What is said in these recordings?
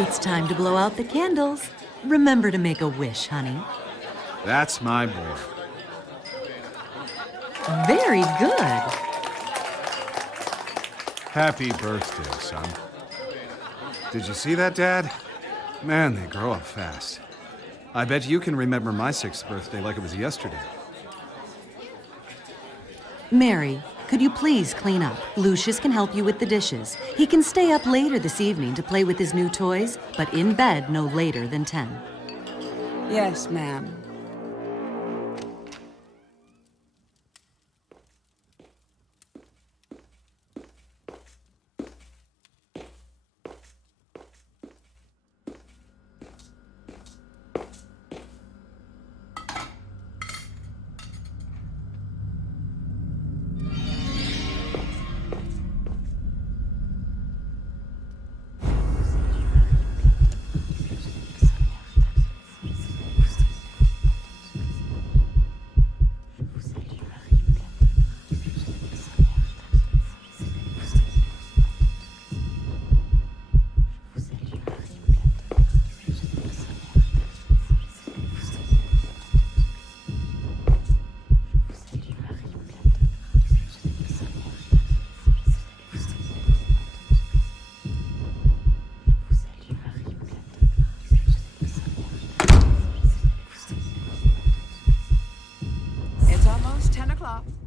It's time to blow out the candles. Remember to make a wish, honey. That's my boy. Very good. Happy birthday, son. Did you see that, Dad? Man, they grow up fast. I bet you can remember my 6th birthday like it was yesterday. Mary, could you please clean up? Lucius can help you with the dishes. He can stay up later this evening to play with his new toys, but in bed no later than 10. Yes, ma'am.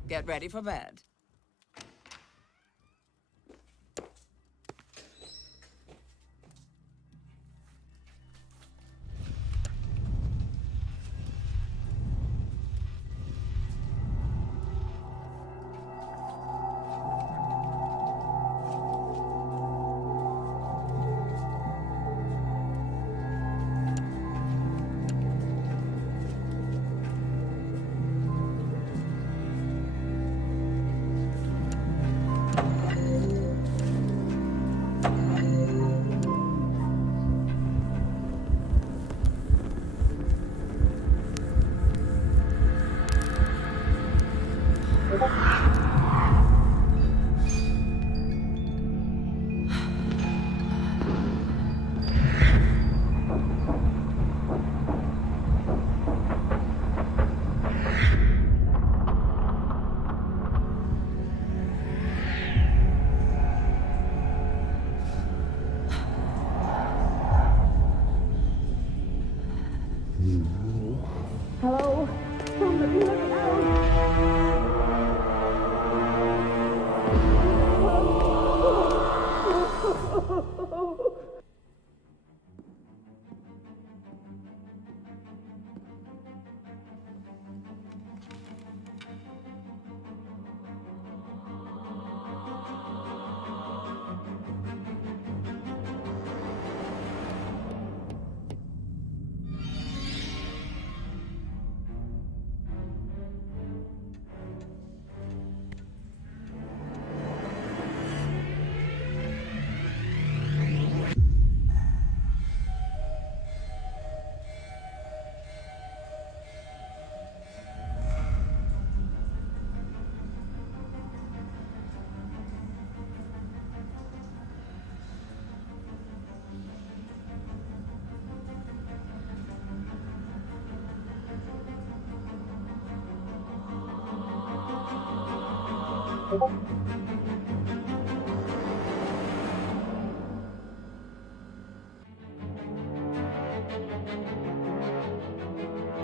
Get ready for bed. Hello? Somebody let me out!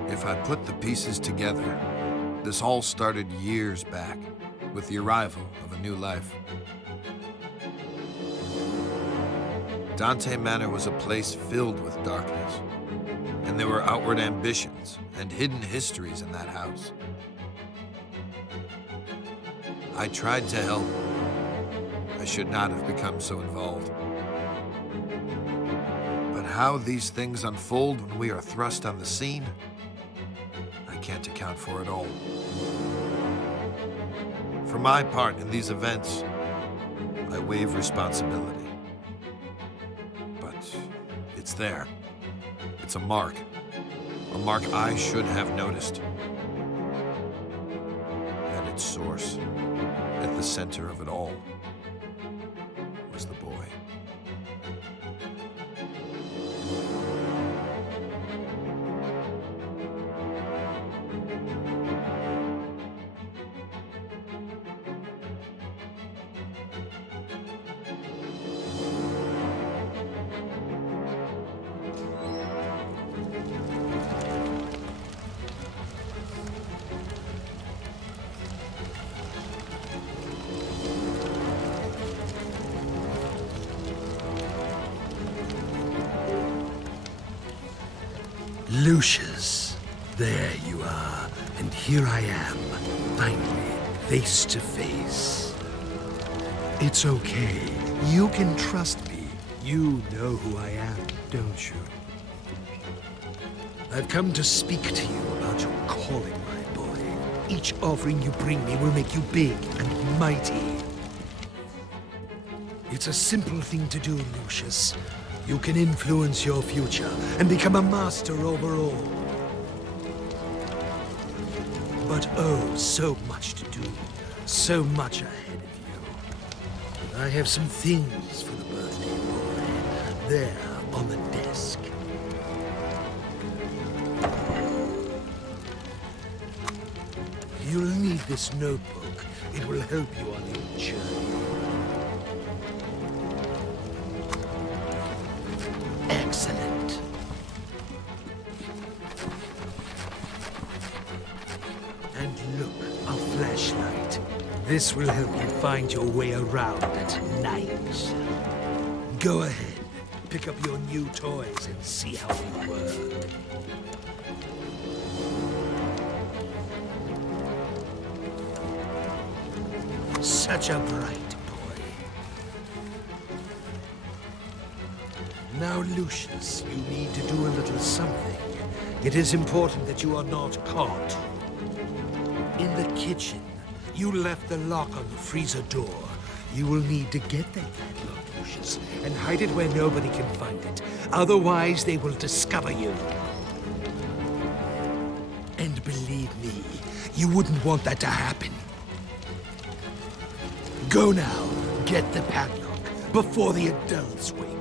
If I put the pieces together, this all started years back with the arrival of a new life. Dante Manor was a place filled with darkness, and there were outward ambitions and hidden histories in that house. I tried to help. I should not have become so involved. But how these things unfold when we are thrust on the scene, I can't account for it all. For my part in these events, I waive responsibility. But it's there. It's a mark. A mark I should have noticed. At its source, at the center of it all, was the boy. Lucius, there you are, and here I am, finally, face to face. It's okay, you can trust me. You know who I am, don't you? I've come to speak to you about your calling, my boy. Each offering you bring me will make you big and mighty. It's a simple thing to do, Lucius. You can influence your future and become a master over all. But oh, so much to do. So much ahead of you. I have some things for the birthday boy. There, on the desk. You'll need this notebook. It will help you on your journey. Excellent. And look, a flashlight. This will help you find your way around at night. Go ahead, pick up your new toys and see how they work. Such a bright boy. Now, Lucius, you need to do a little something. It is important that you are not caught. In the kitchen, you left the lock on the freezer door. You will need to get that padlock, Lucius, and hide it where nobody can find it. Otherwise, they will discover you. And believe me, you wouldn't want that to happen. Go now, get the padlock, before the adults wake up.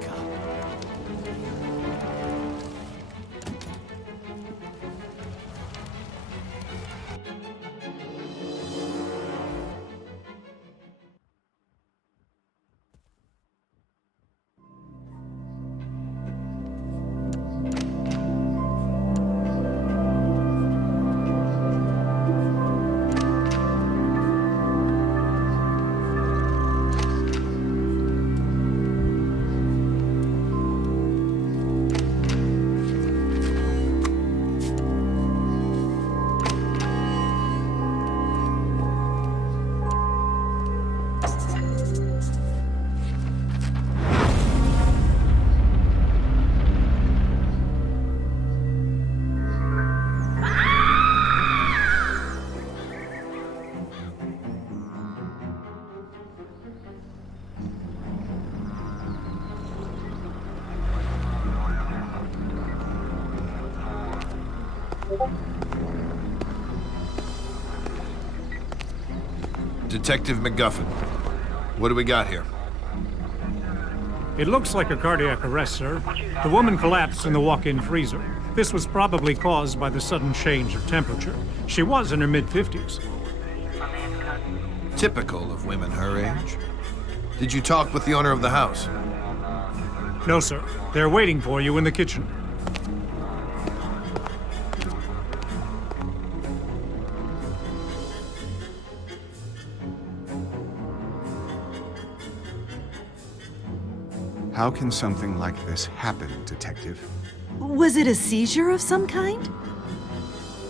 Detective McGuffin, what do we got here? It looks like a cardiac arrest, sir. The woman collapsed in the walk-in freezer. This was probably caused by the sudden change of temperature. She was in her mid-50s. Typical of women her age. Did you talk with the owner of the house? No, sir. They're waiting for you in the kitchen. How can something like this happen, Detective? Was it a seizure of some kind?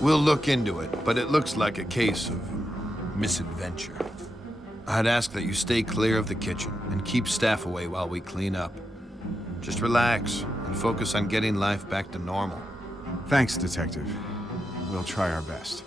We'll look into it, but it looks like a case of misadventure. I'd ask that you stay clear of the kitchen and keep staff away while we clean up. Just relax and focus on getting life back to normal. Thanks, Detective. We'll try our best.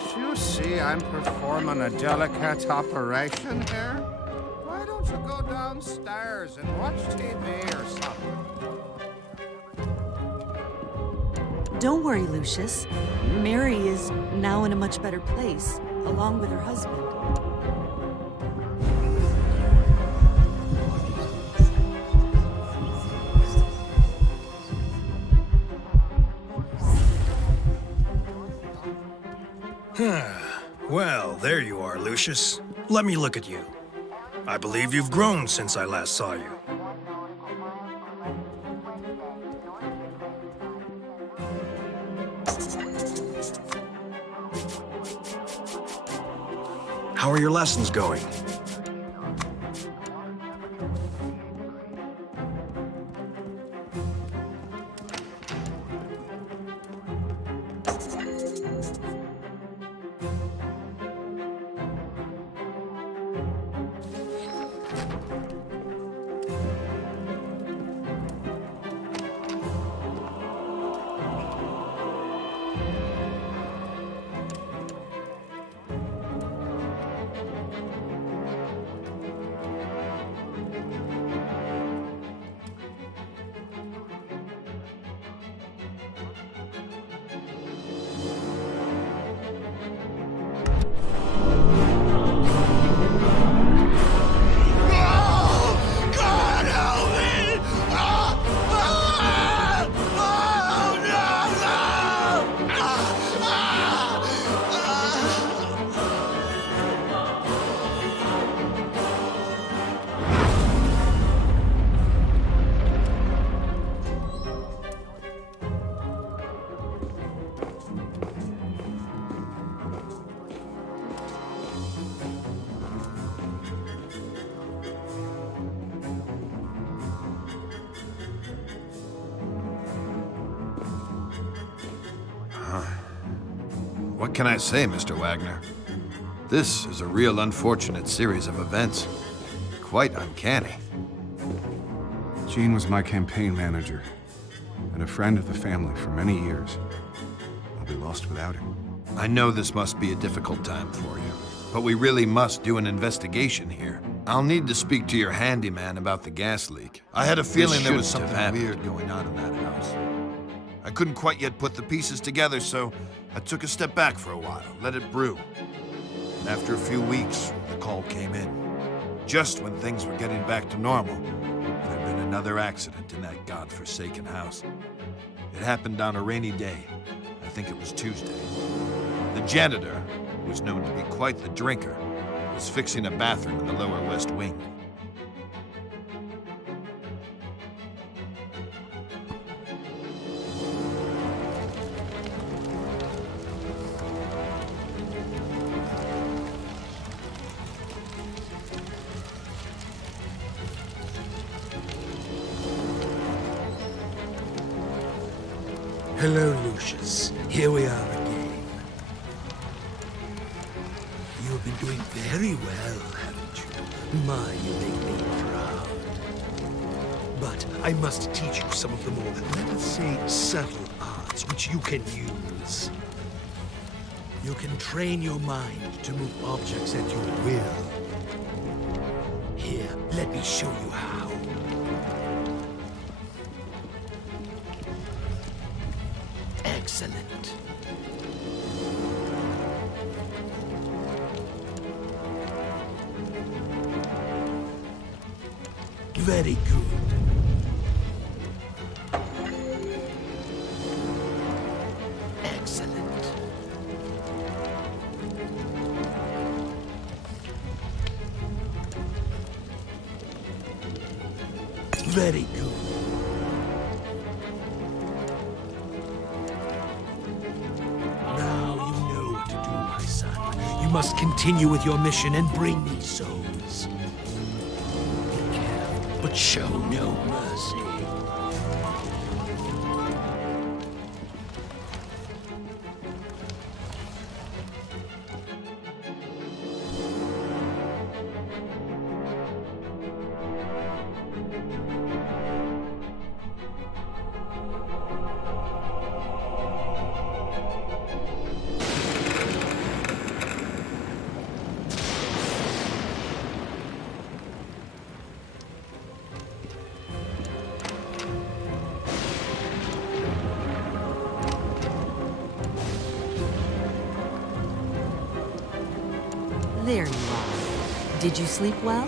Can't you see I'm performing a delicate operation here? Why don't you go downstairs and watch TV or something? Don't worry, Lucius. Mary is now in a much better place, along with her husband. Well, there you are, Lucius. Let me look at you. I believe you've grown since I last saw you. How are your lessons going? What can I say, Mr. Wagner? This is a real unfortunate series of events. Quite uncanny. Gene was my campaign manager and a friend of the family for many years. I'll be lost without him. I know this must be a difficult time for you, but we really must do an investigation here. I'll need to speak to your handyman about the gas leak. I had a feeling there was something weird going on in that house. I couldn't quite yet put the pieces together, so I took a step back for a while, let it brew. And after a few weeks, the call came in. Just when things were getting back to normal, there'd been another accident in that godforsaken house. It happened on a rainy day. I think it was Tuesday. The janitor, who was known to be quite the drinker, was fixing a bathroom in the lower west wing. Hello, Lucius. Here we are again. You have been doing very well, haven't you? My, you make me proud. But I must teach you some of the more, let us say, subtle arts which you can use. You can train your mind to move objects at your will. me show you how. Excellent. Very good. Excellent. Very good. Now you know what to do, my son. You must continue with your mission and bring me souls. Be careful, but show no mercy. There you are. Did you sleep well?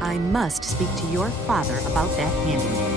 I must speak to your father about that handyman.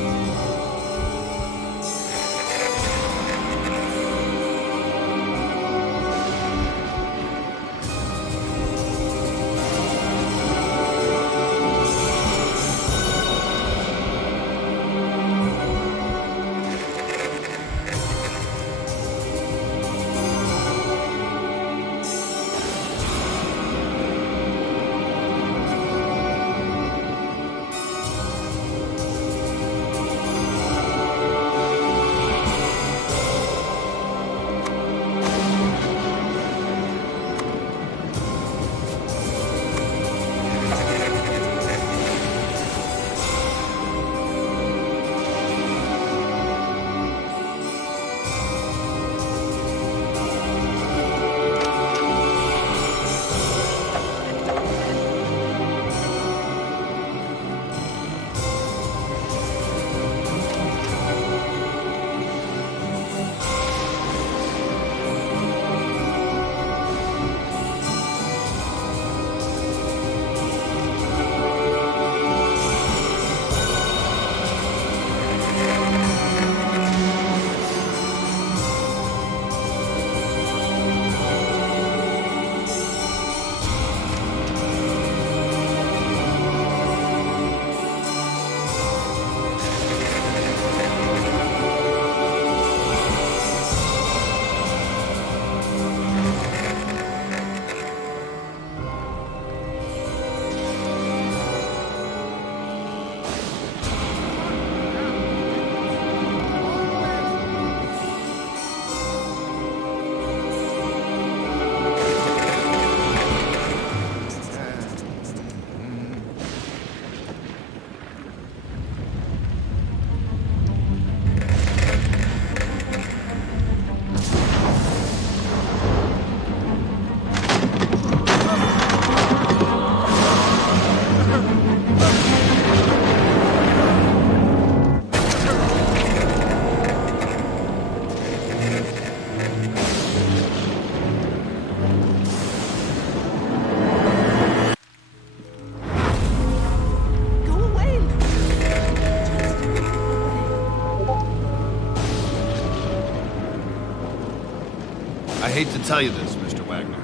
I hate to tell you this, Mr. Wagner,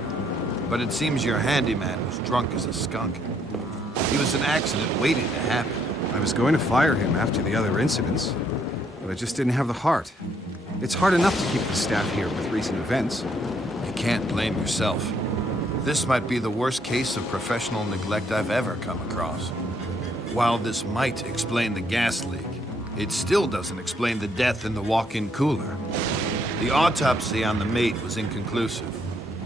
but it seems your handyman was drunk as a skunk. He was an accident waiting to happen. I was going to fire him after the other incidents. but I just didn't have the heart. It's hard enough to keep the staff here with recent events. You can't blame yourself. This might be the worst case of professional neglect I've ever come across. While this might explain the gas leak, it still doesn't explain the death in the walk-in cooler. The autopsy on the maid was inconclusive,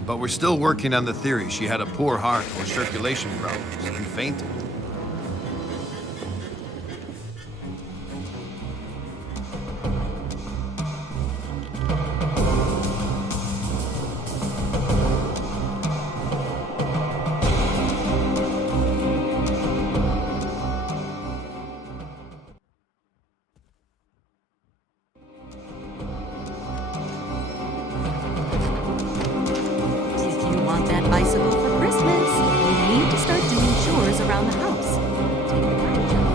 but we're still working on the theory she had a poor heart or circulation problems and fainted. If you want that bicycle for Christmas, you need to start doing chores around the house. Take the garbage out.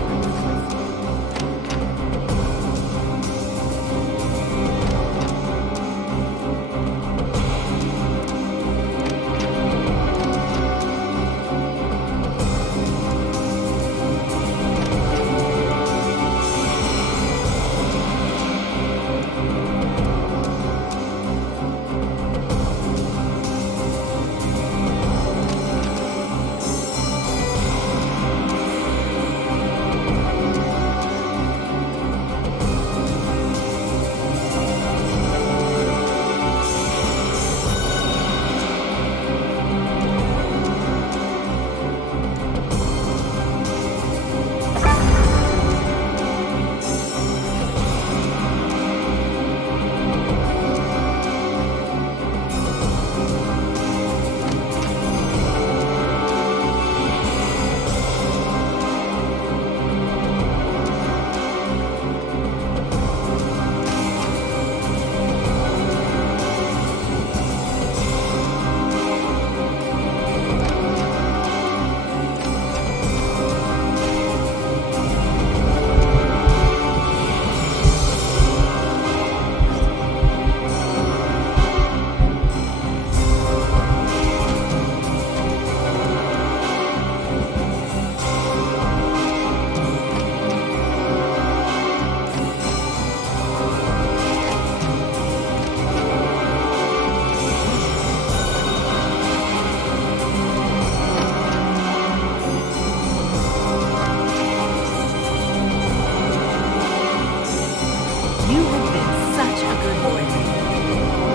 You have been such a good boy lately.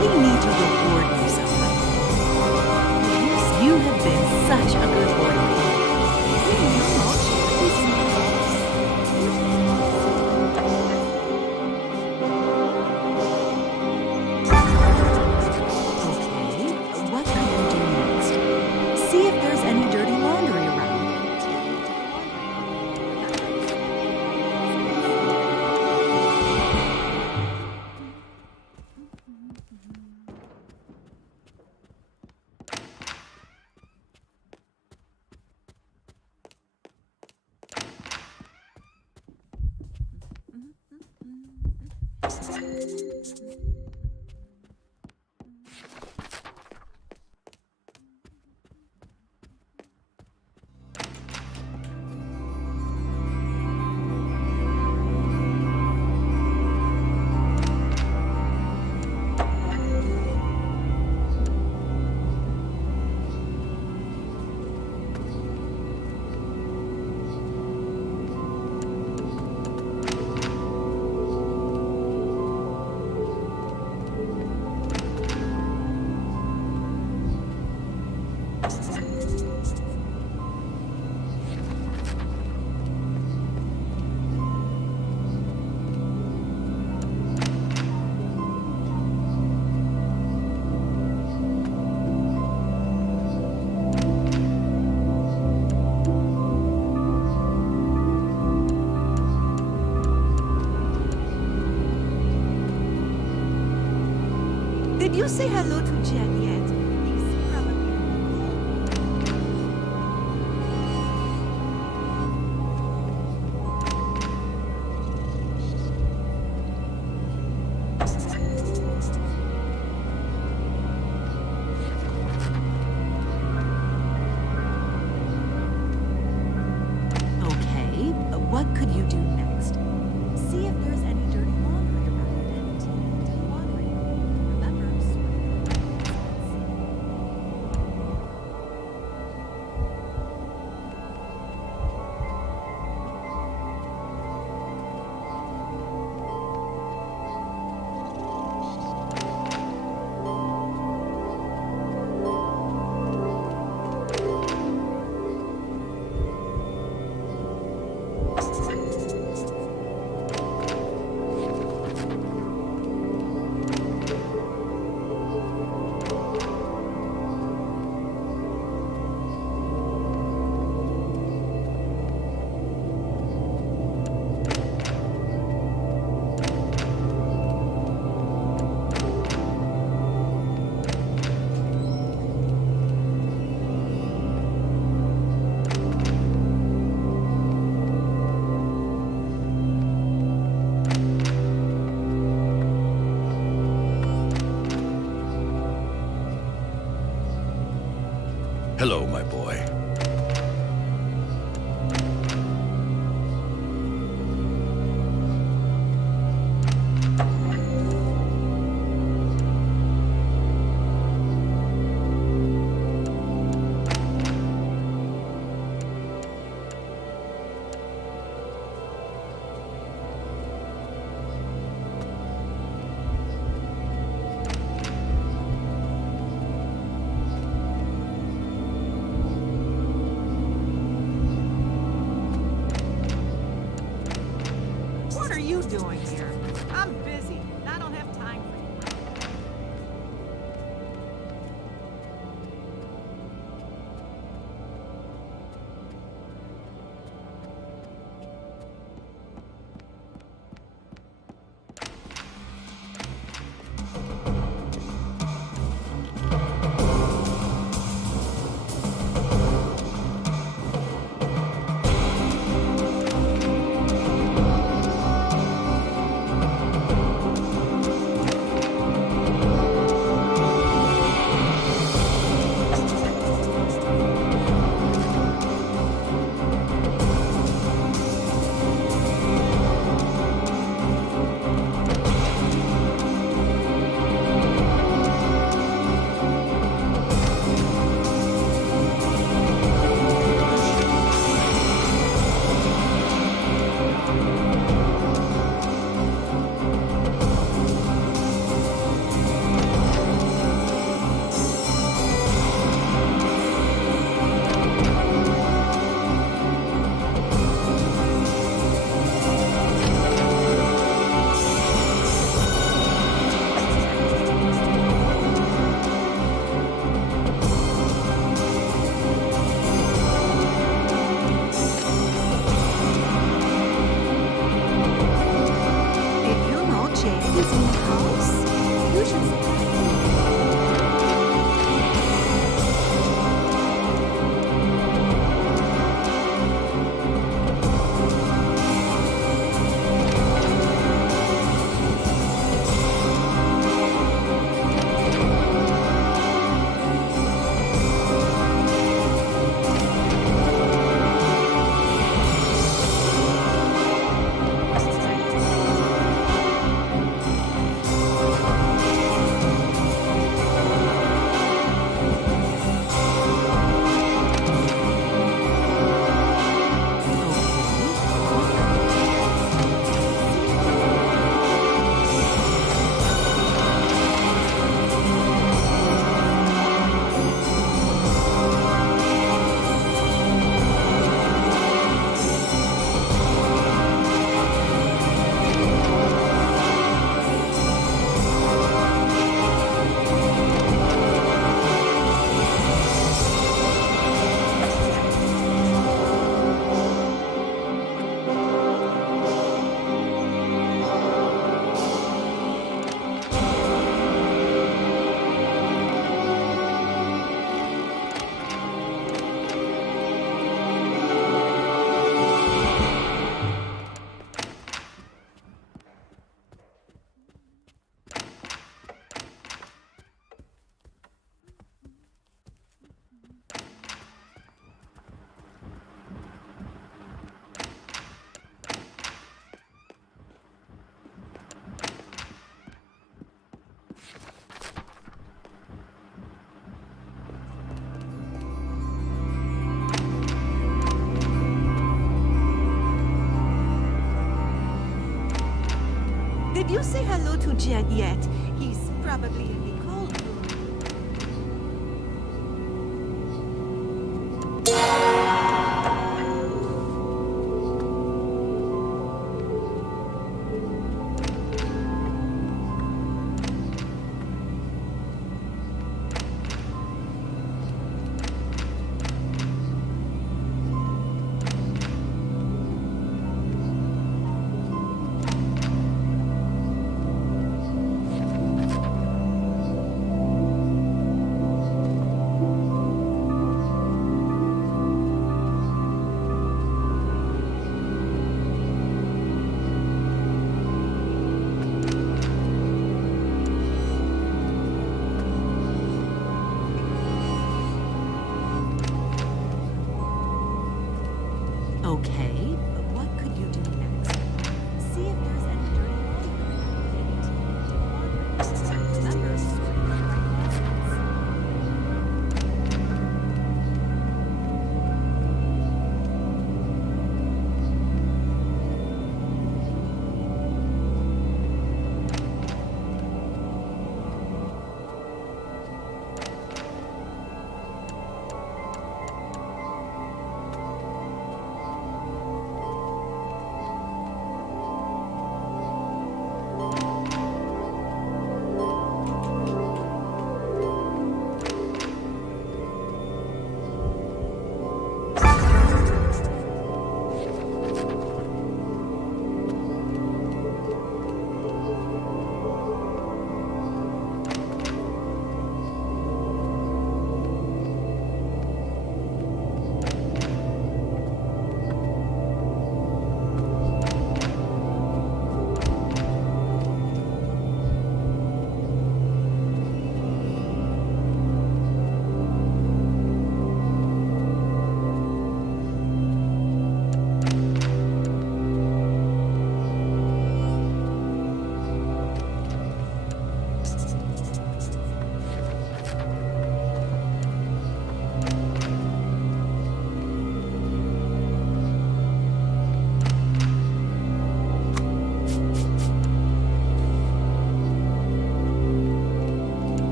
We need to reward you somehow. You have been such a good boy Okay, what could you do next? See if there's any dirty laundry around. Did you say hello to Jen yet? He's probably... Okay, what could you do next? See if there's any dirty laundry. you doing here? I'm busy. And I don't have time for you. Did you say hello to Jed yet? He's probably in the cold room.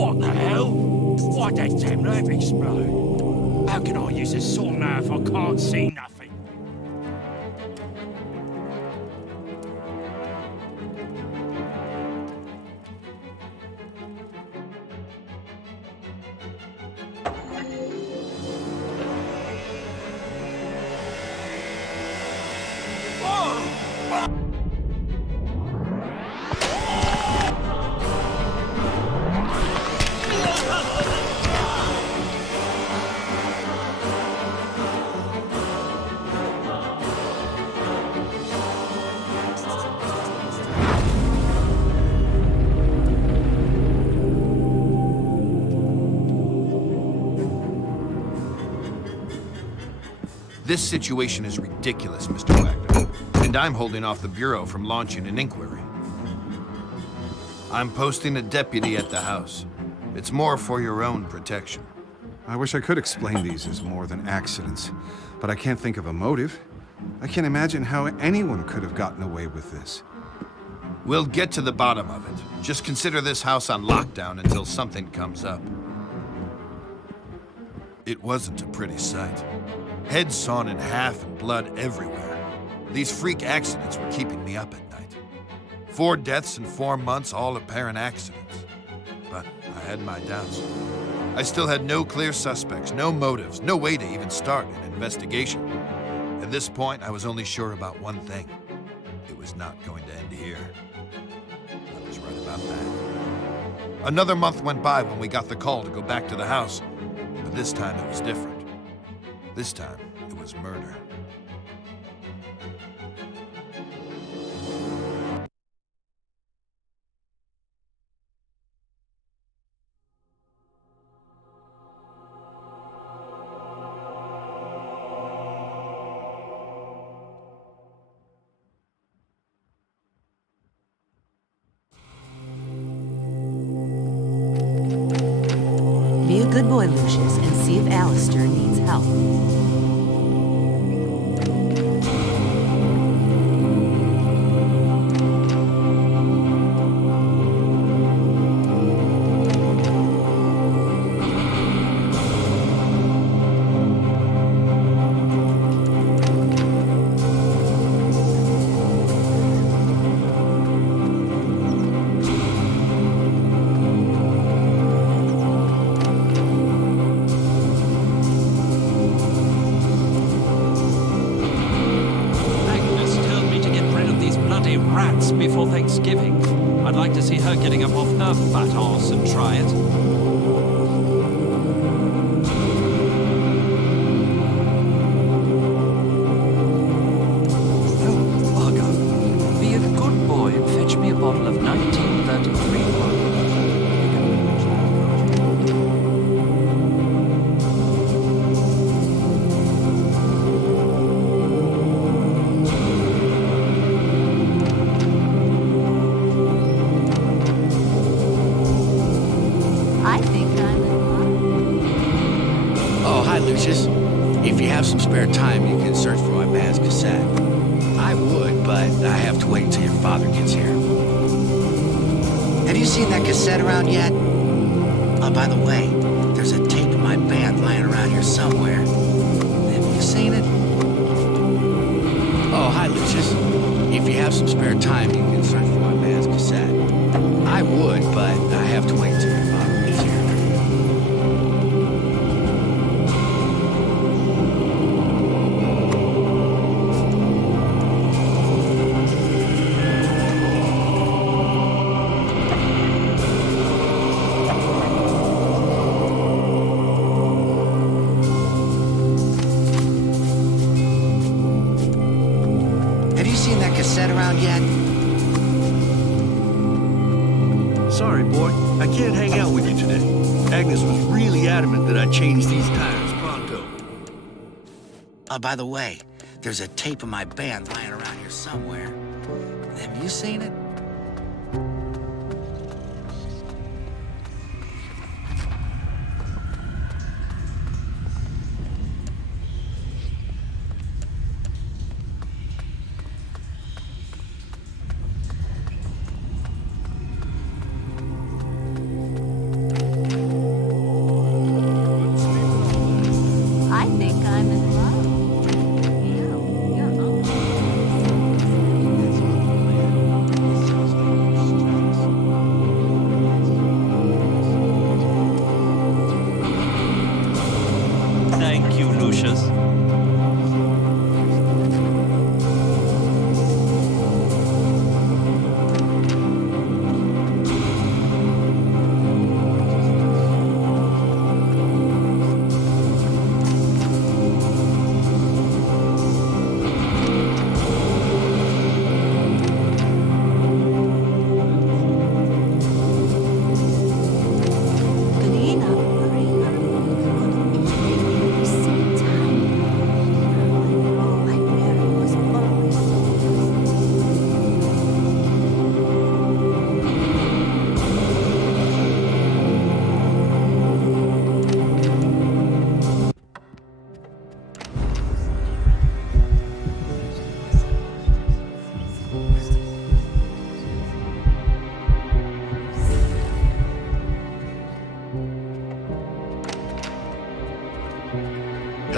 What the hell? Why that damn lamp explode? How can I use a saw now if I can't see nothing? This situation is ridiculous, Mr. Wagner, and I'm holding off the Bureau from launching an inquiry. I'm posting a deputy at the house. It's more for your own protection. I wish I could explain these as more than accidents, but I can't think of a motive. I can't imagine how anyone could have gotten away with this. We'll get to the bottom of it. Just consider this house on lockdown until something comes up. It wasn't a pretty sight. Heads sawn in half and blood everywhere. These freak accidents were keeping me up at night. 4 deaths in 4 months, all apparent accidents. But I had my doubts. I still had no clear suspects, no motives, no way to even start an investigation. At this point, I was only sure about one thing. It was not going to end here. I was right about that. Another month went by when we got the call to go back to the house. But this time it was different. This time, it was murder. Be a good boy, Lucius, and see if Alistair needs help. Before Thanksgiving. I'd like to see her getting up off her fat arse and try it. Oh, Margot, be a good boy and fetch me a bottle of 1933 wine. Lucius, if you have some spare time, you can search for my band's cassette. I would, but I have to wait until your father gets here. Have you seen that cassette around yet? Oh, by the way, there's a tape of my band lying around here somewhere. Have you seen it? Oh, hi, Lucius. If you have some spare time, you can search for my band's cassette. I would, but I have to wait until your father gets here. Cassette around yet? Sorry, boy. I can't hang out with you today. Agnes was really adamant that I change these tires pronto. Oh, by the way, there's a tape of my band lying around here somewhere. Have you seen it?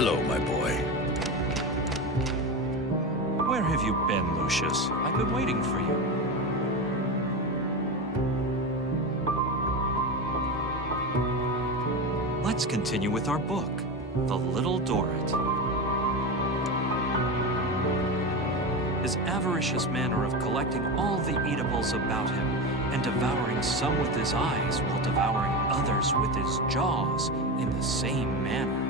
Hello, my boy. Where have you been, Lucius? I've been waiting for you. Let's continue with our book, The Little Dorrit. His avaricious manner of collecting all the eatables about him and devouring some with his eyes while devouring others with his jaws in the same manner.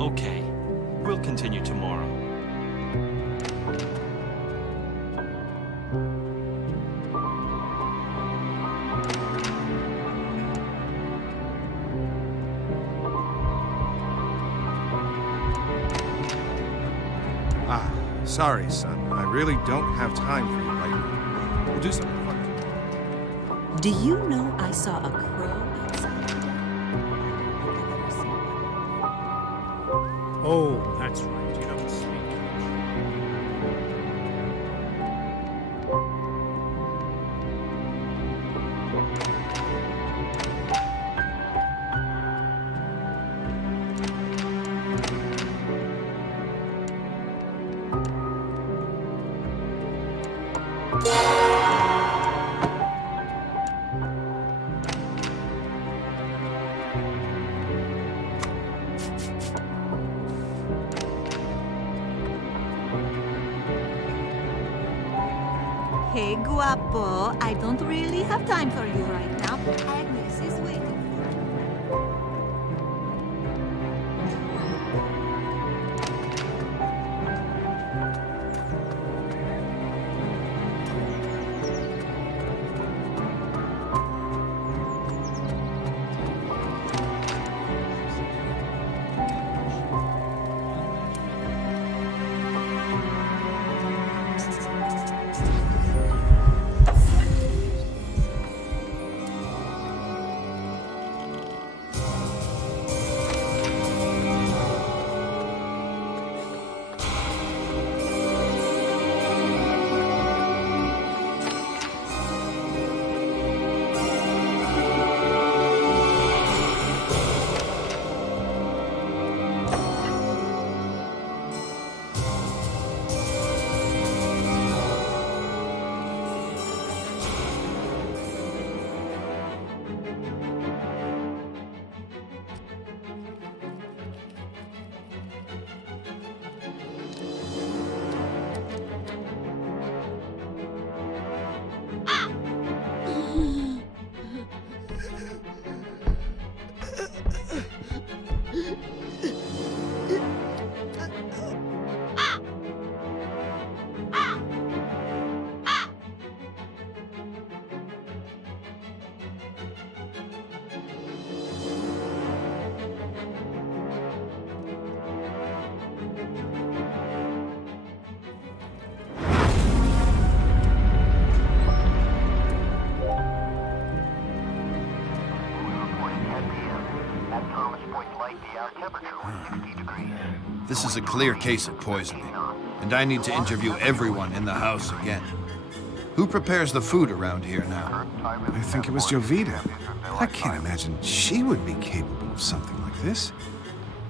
Okay, we'll continue tomorrow. Sorry, son. I really don't have time for you right now. We'll do something fun. Do you know I saw a crow outside? Oh, that's right. You don't speak. Hey, guapo. I don't really have time for you right now. Agnes is waiting for you. This is a clear case of poisoning, and I need to interview everyone in the house again. Who prepares the food around here now? I think it was Jovita. I can't imagine she would be capable of something like this.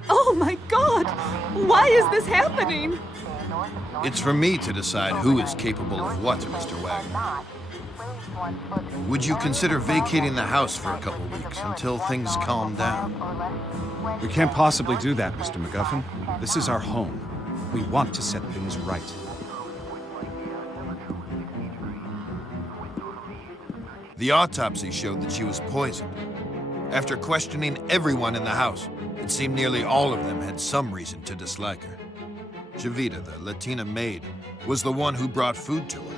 Oh my God! Why is this happening? It's for me to decide who is capable of what, Mr. Wagner. Would you consider vacating the house for a couple weeks until things calm down? We can't possibly do that, Mr. MacGuffin. This is our home. We want to set things right. The autopsy showed that she was poisoned. After questioning everyone in the house, it seemed nearly all of them had some reason to dislike her. Jovita, the Latina maid, was the one who brought food to her.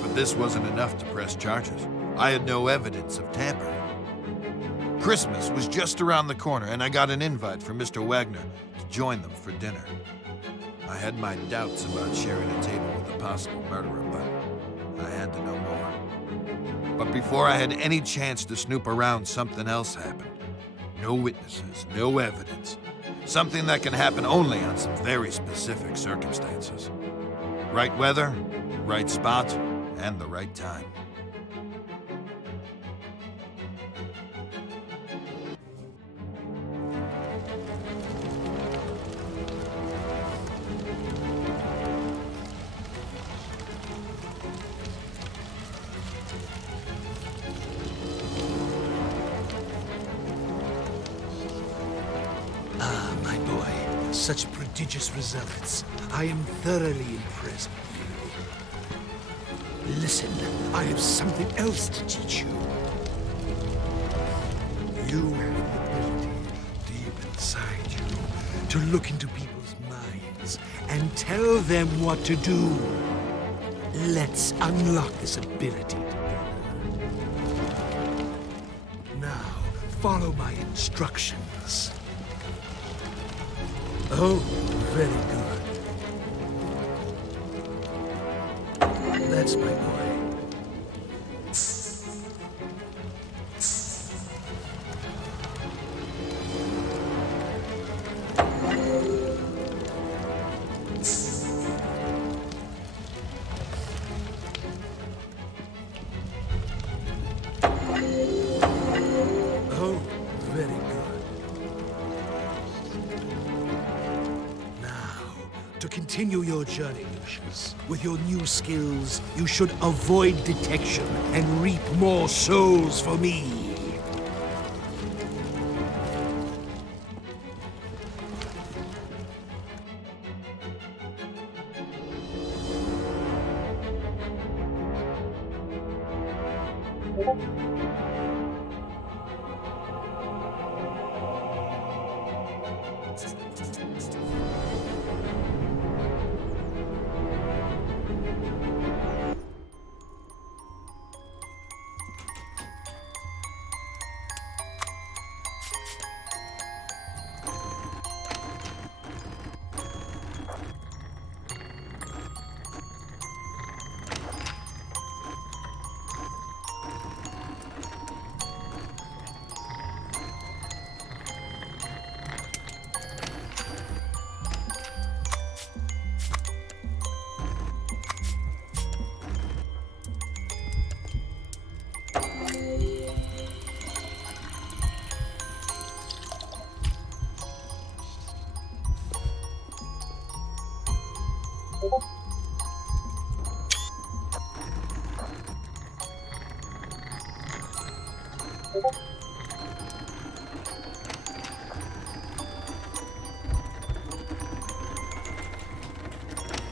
But this wasn't enough to press charges. I had no evidence of tampering. Christmas was just around the corner, and I got an invite from Mr. Wagner to join them for dinner. I had my doubts about sharing a table with a possible murderer, but I had to know more. But before I had any chance to snoop around, something else happened. No witnesses, no evidence. Something that can happen only on some very specific circumstances. Right weather, right spot, and the right time. such prodigious results. I am thoroughly impressed with you. Listen, I have something else to teach you. You have the ability deep inside you to look into people's minds and tell them what to do. Let's unlock this ability together. Now, follow my instructions. Oh, very good. That's my boy. Oh, very good. Now, to continue your journey, Lucius, with your new skills, you should avoid detection and reap more souls for me.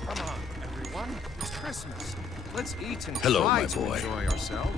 Come on, everyone. It's Christmas. Let's eat and Hello, try my to boy. enjoy ourselves.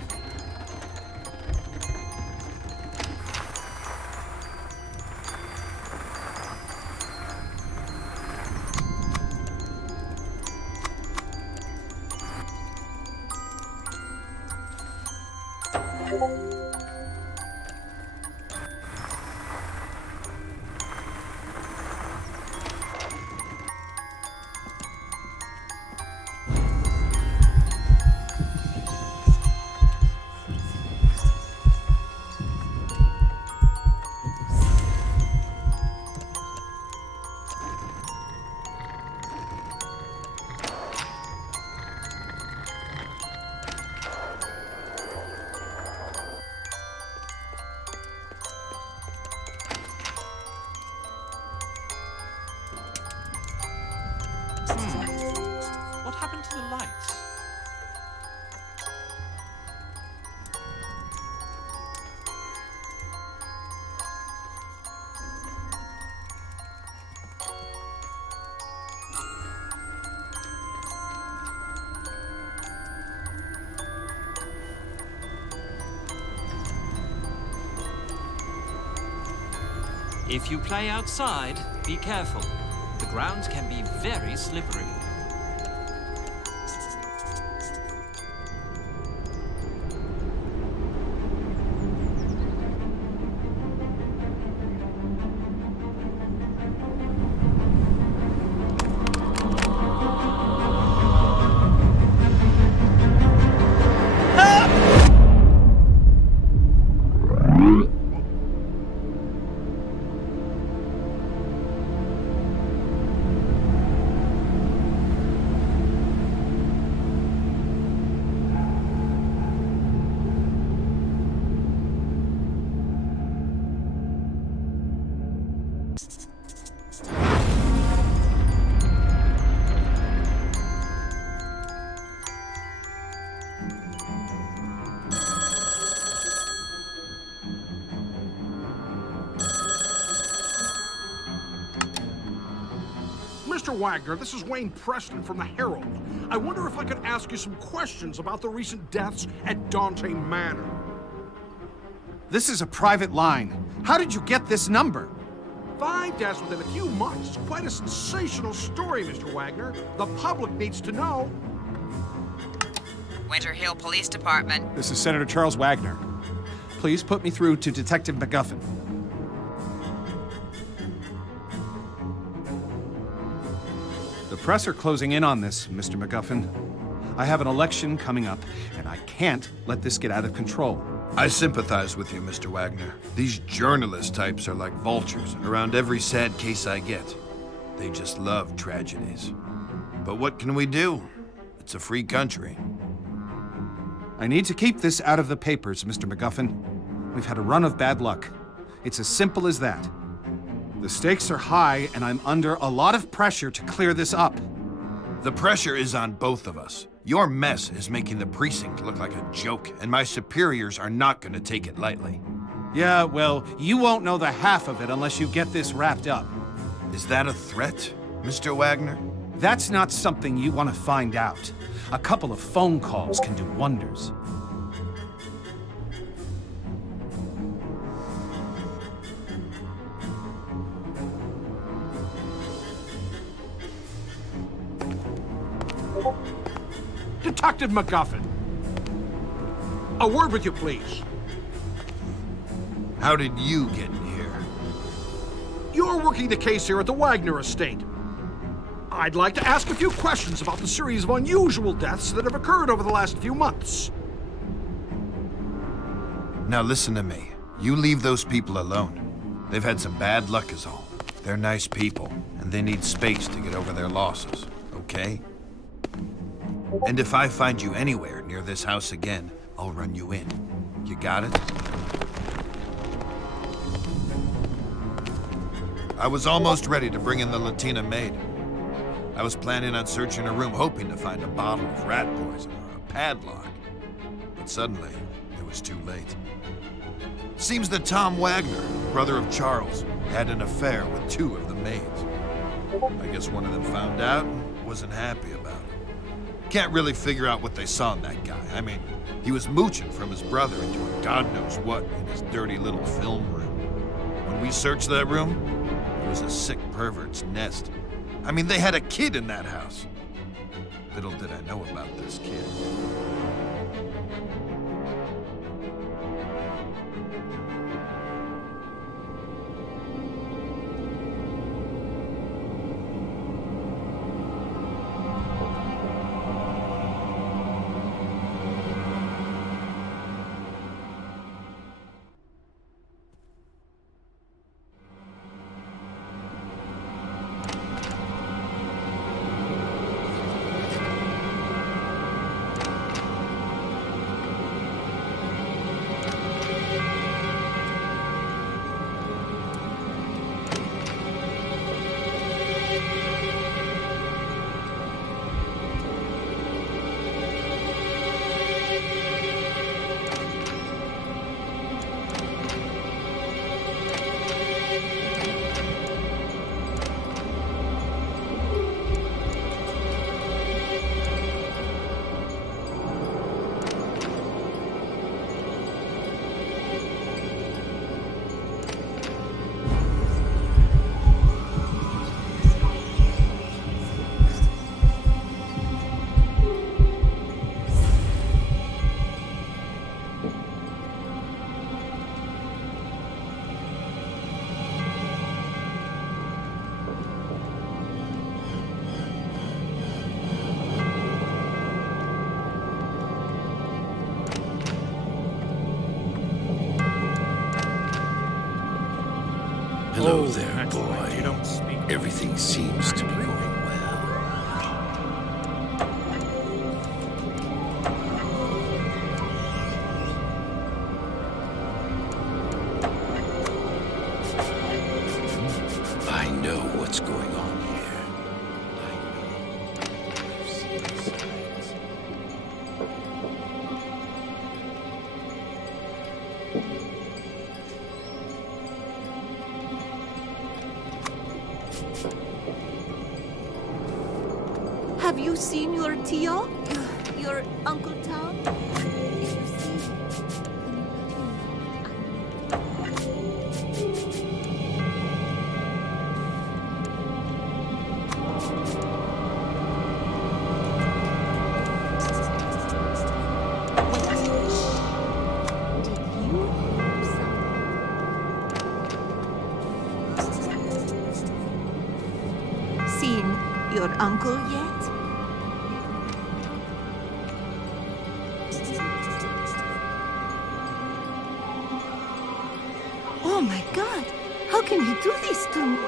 What happened to the lights? If you play outside, be careful. The grounds can be very slippery. Mr. Wagner, this is Wayne Preston from the Herald. I wonder if I could ask you some questions about the recent deaths at Dante Manor. This is a private line. How did you get this number? 5 deaths within a few months. Quite a sensational story, Mr. Wagner. The public needs to know. Winter Hill Police Department. This is Senator Charles Wagner. Please put me through to Detective McGuffin. The press are closing in on this, Mr. McGuffin. I have an election coming up, and I can't let this get out of control. I sympathize with you, Mr. Wagner. These journalist types are like vultures around every sad case I get. They just love tragedies. But what can we do? It's a free country. I need to keep this out of the papers, Mr. McGuffin. We've had a run of bad luck. It's as simple as that. The stakes are high, and I'm under a lot of pressure to clear this up. The pressure is on both of us. Your mess is making the precinct look like a joke, and my superiors are not going to take it lightly. Yeah, well, you won't know the half of it unless you get this wrapped up. Is that a threat, Mr. Wagner? That's not something you want to find out. A couple of phone calls can do wonders. Detective McGuffin. A word with you, please. How did you get in here? You're working the case here at the Wagner estate. I'd like to ask a few questions about the series of unusual deaths that have occurred over the last few months. Now listen to me. You leave those people alone. They've had some bad luck is all. They're nice people, and they need space to get over their losses, okay? And if I find you anywhere near this house again, I'll run you in. You got it? I was almost ready to bring in the Latina maid. I was planning on searching her room, hoping to find a bottle of rat poison or a padlock. But suddenly, it was too late. Seems that Tom Wagner, brother of Charles, had an affair with 2 of the maids. I guess one of them found out and wasn't happy about it. Can't really figure out what they saw in that guy. I mean, he was mooching from his brother and doing God knows what in his dirty little film room. When we searched that room, it was a sick pervert's nest. I mean, they had a kid in that house. Little did I know about this kid. Hello there, boy. You don't speak. Everything seems to be going well. I know what's going on here. you seen your Tio? Your Uncle Tom? If you see him, seen your uncle yet? Oh my God! How can he do this to me?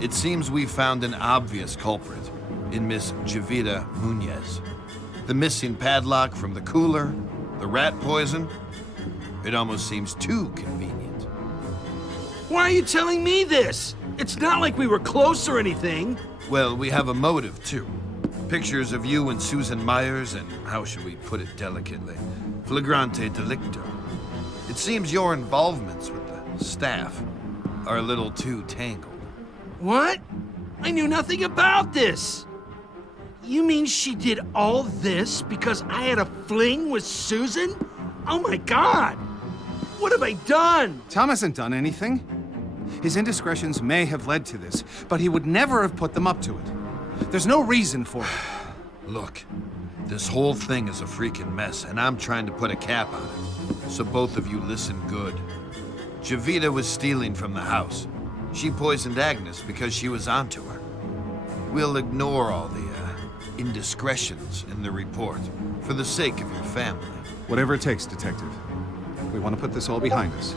It seems we found an obvious culprit in Miss Jovita Munez. The missing padlock from the cooler, the rat poison. It almost seems too convenient. Why are you telling me this? It's not like we were close or anything. Well, we have a motive, too. Pictures of you and Susan Myers, and how should we put it delicately? Flagrante delicto. It seems your involvements with the staff are a little too tangled. What? I knew nothing about this. You mean she did all this because I had a fling with Susan? Oh my God! What have I done? Tom hasn't done anything. His indiscretions may have led to this, but he would never have put them up to it. There's no reason for it. Look, this whole thing is a freaking mess, and I'm trying to put a cap on it. So both of you listen good. Jovita was stealing from the house. She poisoned Agnes because she was onto her. We'll ignore all the indiscretions in the report for the sake of your family. Whatever it takes, Detective. We want to put this all behind us.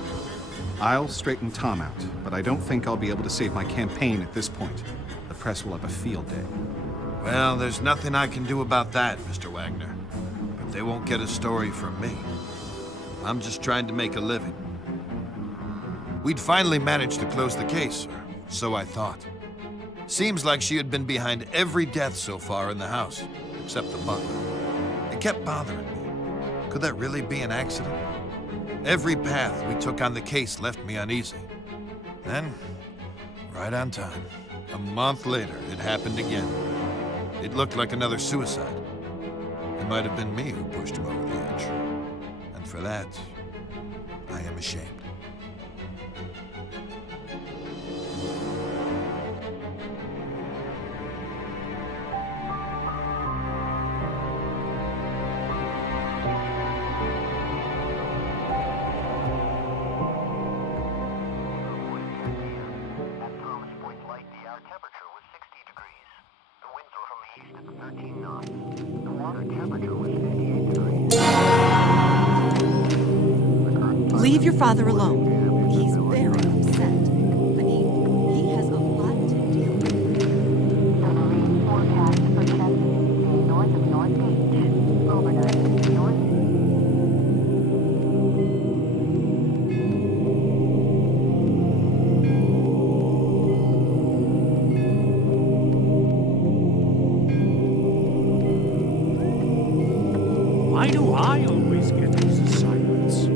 I'll straighten Tom out, but I don't think I'll be able to save my campaign at this point. The press will have a field day. Well, there's nothing I can do about that, Mr. Wagner. But they won't get a story from me. I'm just trying to make a living. We'd finally managed to close the case, or so I thought. Seems like she had been behind every death so far in the house, except the butler. It kept bothering me. Could that really be an accident? Every path we took on the case left me uneasy. Then, right on time, a month later, it happened again. It looked like another suicide. It might have been me who pushed him over the edge. And for that, I am ashamed. Leave your father alone. He's very upset. But he has a lot to deal with. Forecast projected north of North Beach. Overnight north. Why do I always get these assignments?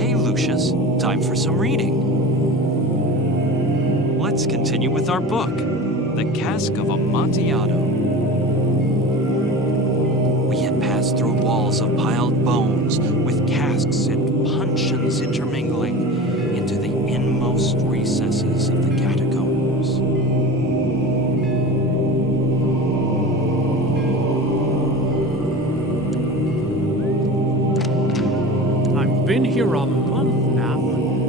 Hey, Lucius. Time for some reading. let's continue with our book, The Cask of Amontillado. We had passed through walls of piled bones, with casks and puncheons intermingling, into the inmost recesses of the catacombs. I've been here a month now.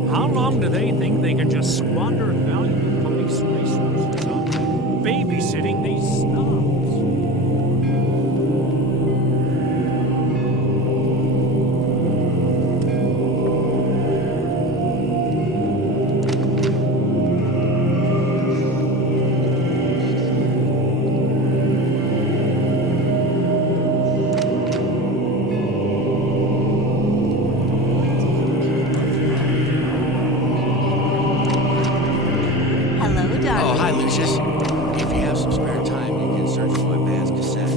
How long do they think they can just squander valuable police resources on babysitting these snobs? Hello, darling. Oh, hi, Lucius. If you have some spare time, you can search for my band's cassette.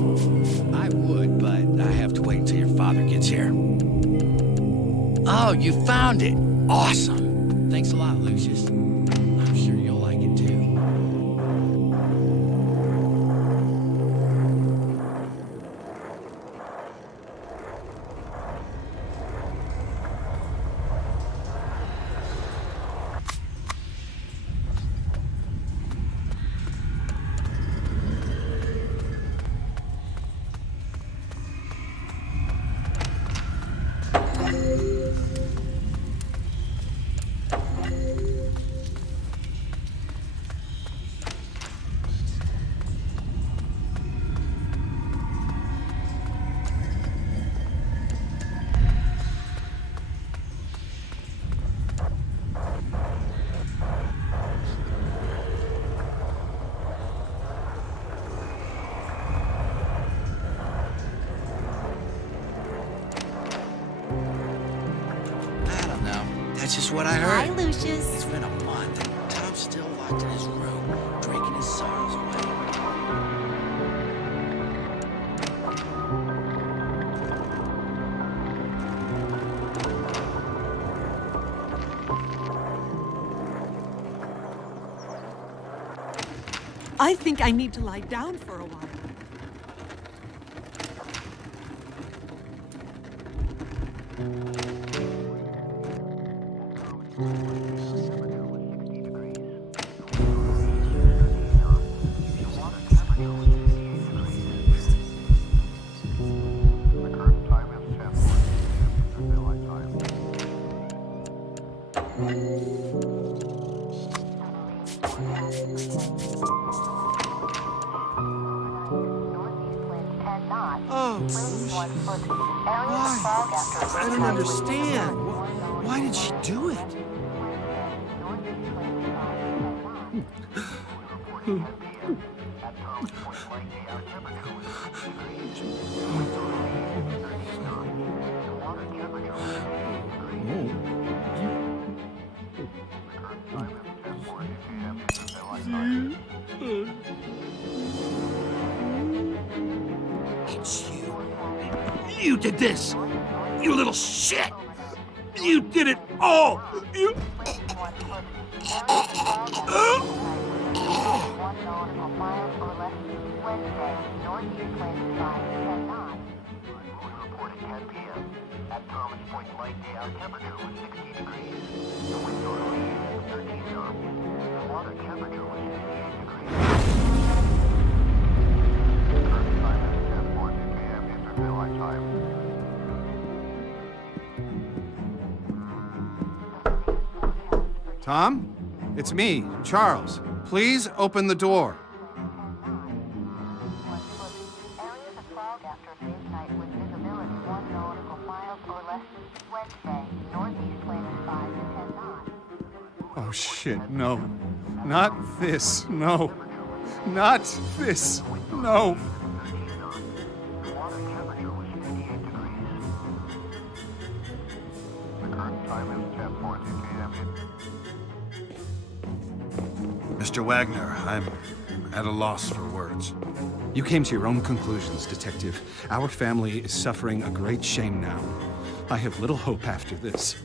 I would, but I have to wait until your father gets here. Oh, you found it. Awesome. Thanks a lot, Lucius. I'm sure you'll like it too. I don't know. That's just what I heard. Hi, Lucius. It's been a month, and Tom's still locked in his room, drinking his sorrows away. I think I need to lie down for a while. Oh, why? I don't understand. Why did she do it? It's you. You did this! You little shit! You did it all! You... Tom? It's me, Charles. Please open the door. Oh shit, no. Not this, no. Not this, no. Mr. Wagner, I'm at a loss for words. You came to your own conclusions, Detective. Our family is suffering a great shame now. I have little hope after this.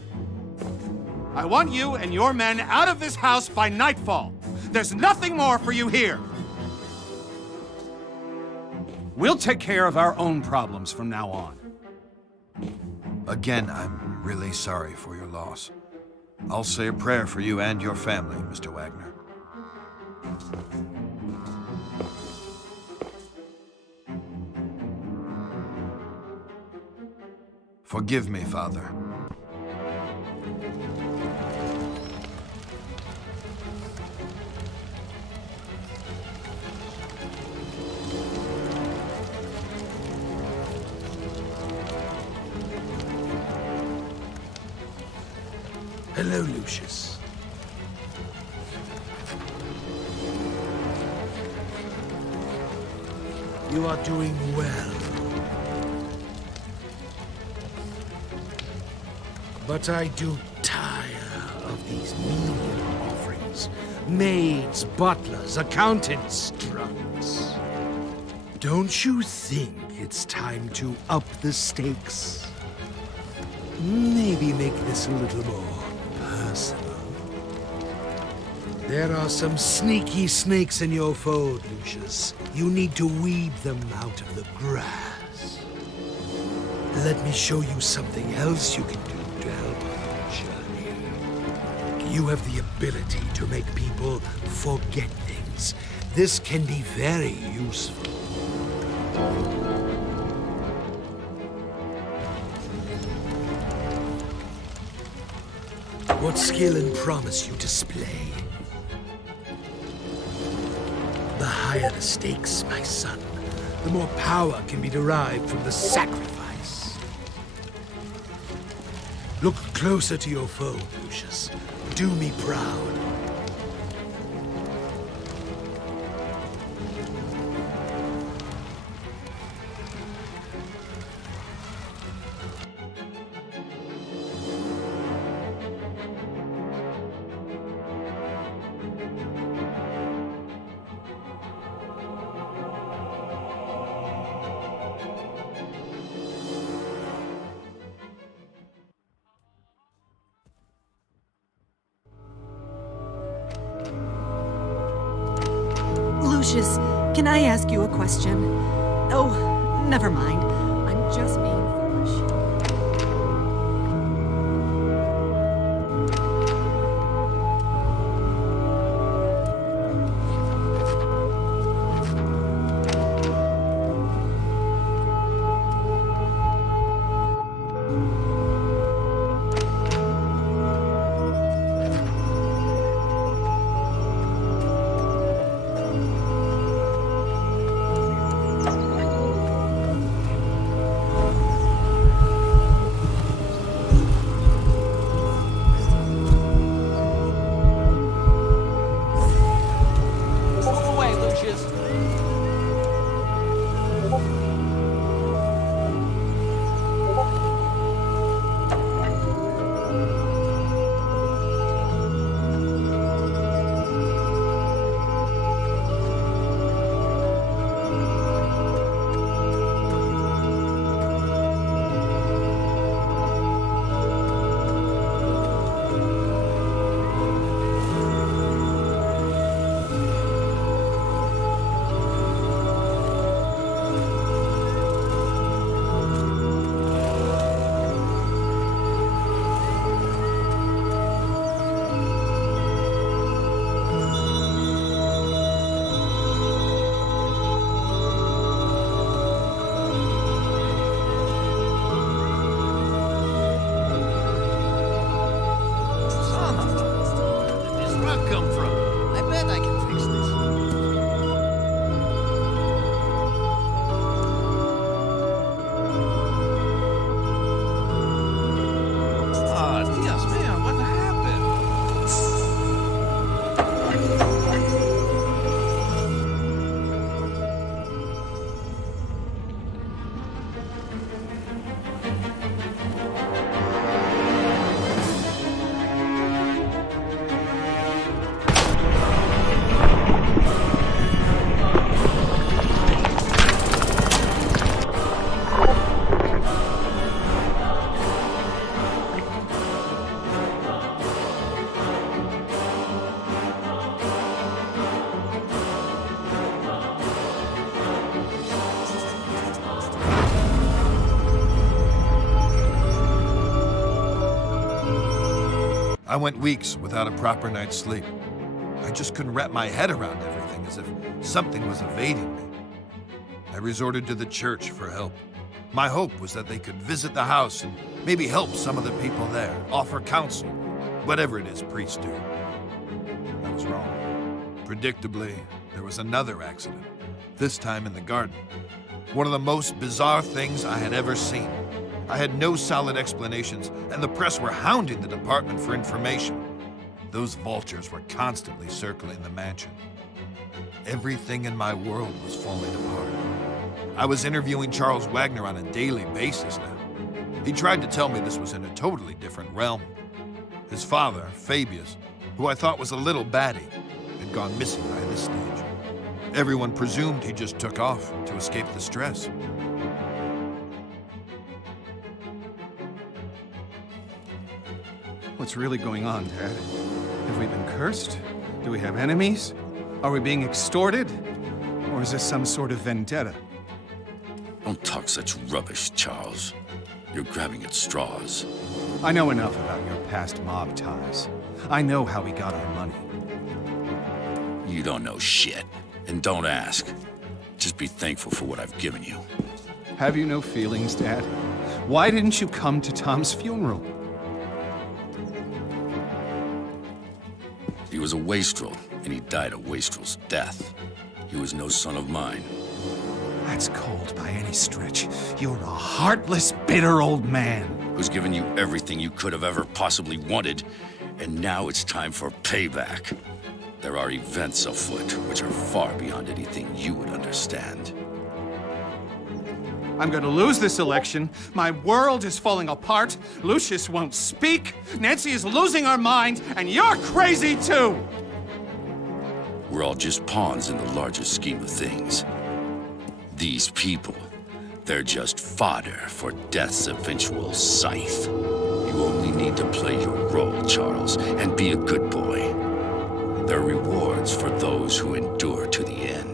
I want you and your men out of this house by nightfall. There's nothing more for you here. We'll take care of our own problems from now on. Again, I'm really sorry for your loss. I'll say a prayer for you and your family, Mr. Wagner. Forgive me, Father. Hello, Lucius. You are doing well. But I do tire of these menial offerings. Maids, butlers, accountants, drunks. Don't you think it's time to up the stakes? Maybe make this a little more personal. There are some sneaky snakes in your fold, Lucius. You need to weed them out of the grass. Let me show you something else you can do to help on your journey. You have the ability to make people forget things. This can be very useful. What skill and promise you display? The higher the stakes, my son, the more power can be derived from the sacrifice. Look closer to your foe, Lucius. Do me proud. Lucius, can I ask you a question? Oh, never mind. I'm just being foolish. I went weeks without a proper night's sleep. I just couldn't wrap my head around everything, as if something was evading me. I resorted to the church for help. My hope was that they could visit the house and maybe help some of the people there, offer counsel, whatever it is priests do. I was wrong. Predictably, there was another accident, this time in the garden. One of the most bizarre things I had ever seen. I had no solid explanations, and the press were hounding the department for information. Those vultures were constantly circling the mansion. Everything in my world was falling apart. I was interviewing Charles Wagner on a daily basis now. He tried to tell me this was in a totally different realm. His father, Fabius, who I thought was a little batty, had gone missing by this stage. Everyone presumed he just took off to escape the stress. What's really going on, Dad? Have we been cursed? Do we have enemies? Are we being extorted? Or is this some sort of vendetta? Don't talk such rubbish, Charles. You're grabbing at straws. I know enough about your past mob ties. I know how we got our money. You don't know shit. And don't ask. Just be thankful for what I've given you. Have you no feelings, Dad? Why didn't you come to Tom's funeral? He was a wastrel, and he died a wastrel's death. He was no son of mine. That's cold by any stretch. You're a heartless, bitter old man. Who's given you everything you could have ever possibly wanted, and now it's time for payback. There are events afoot which are far beyond anything you would understand. I'm going to lose this election. My world is falling apart. Lucius won't speak. Nancy is losing her mind, and you're crazy too! We're all just pawns in the larger scheme of things. These people, they're just fodder for death's eventual scythe. You only need to play your role, Charles, and be a good boy. There are rewards for those who endure to the end.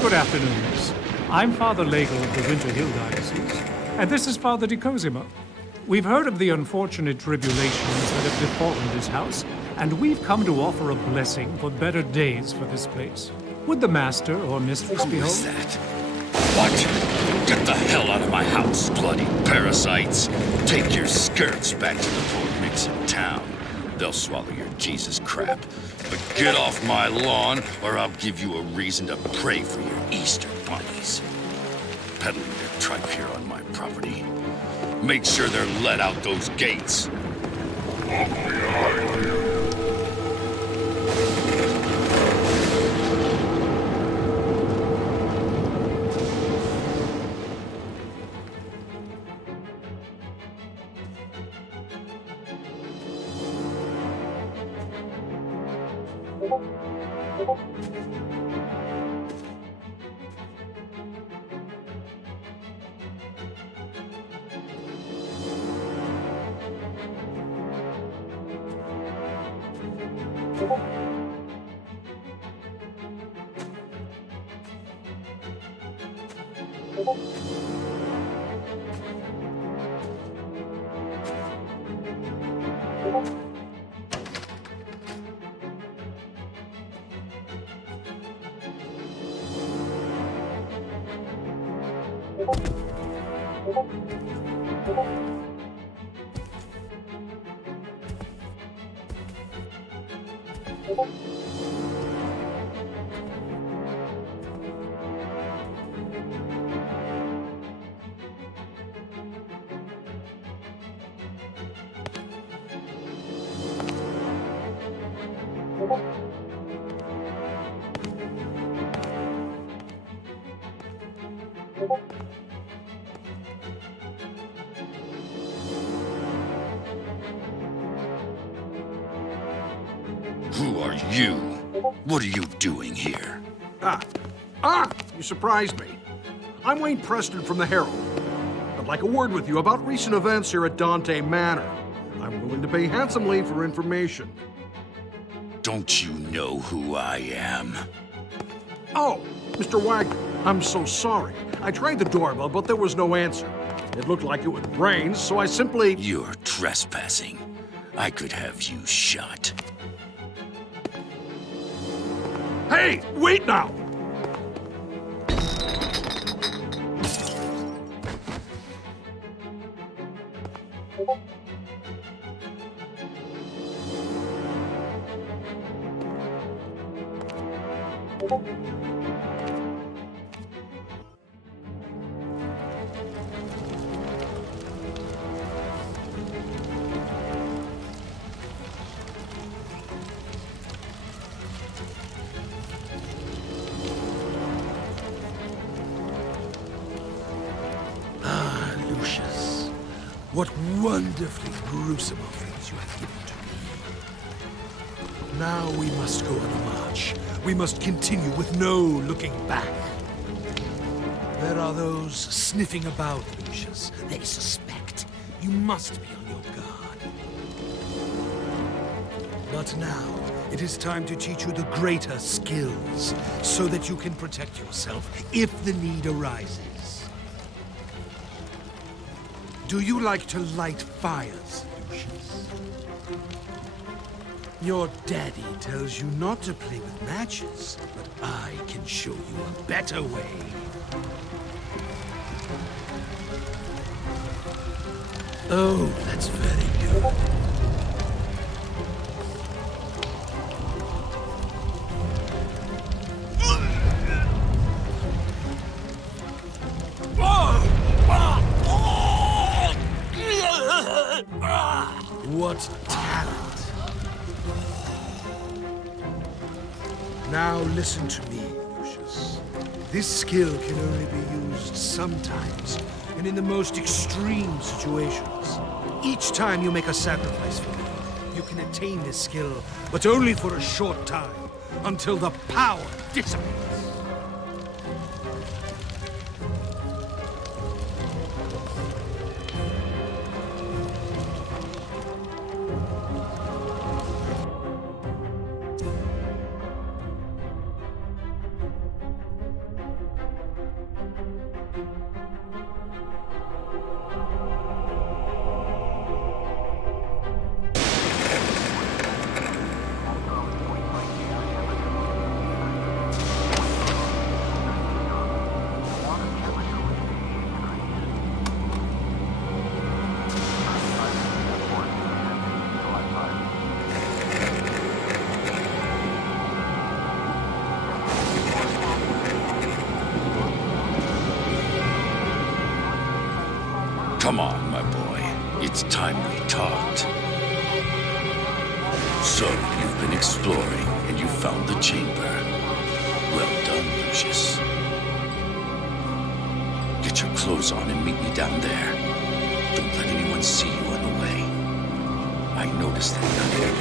Good afternoon, miss. I'm Father Legel of the Winter Hill Diocese, and this is Father de Cosima. We've heard of the unfortunate tribulations that have befallen this house, and we've come to offer a blessing for better days for this place. Would the master or mistress be home? Who's that? What? Get the hell out of my house, bloody parasites! Take your skirts back to the poor mix in town. They'll swallow your Jesus crap. But get off my lawn, or I'll give you a reason to pray for your Easter bunnies. Peddling their tripe here on my property. Make sure they're let out those gates. are you? What are you doing here? You surprised me. I'm Wayne Preston from the Herald. I'd like a word with you about recent events here at Dante Manor. I'm willing to pay handsomely for information. Don't you know who I am? Oh, Mr. Wagner, I'm so sorry. I tried the doorbell, but there was no answer. It looked like it would rain, so I simply... You're trespassing. I could have you shot. Hey, wait now! Lucius, what wonderfully gruesome offerings you have given to me. Now we must go on a march. We must continue with no looking back. There are those sniffing about, Lucius. They suspect. You must be on your guard. But now, it is time to teach you the greater skills, so that you can protect yourself if the need arises. Do you like to light fires, Lucius? Your daddy tells you not to play with matches, but I can show you a better way. Oh, that's very good. What talent! Now listen to me, Lucius. This skill can only be used sometimes, and in the most extreme situations. Each time you make a sacrifice for me, you can attain this skill, but only for a short time, until the power dissipates. Come on, my boy. It's time we talked. So, you've been exploring, and you found the chamber. Well done, Lucius. Get your clothes on and meet me down there. Don't let anyone see you on the way. I noticed that none of your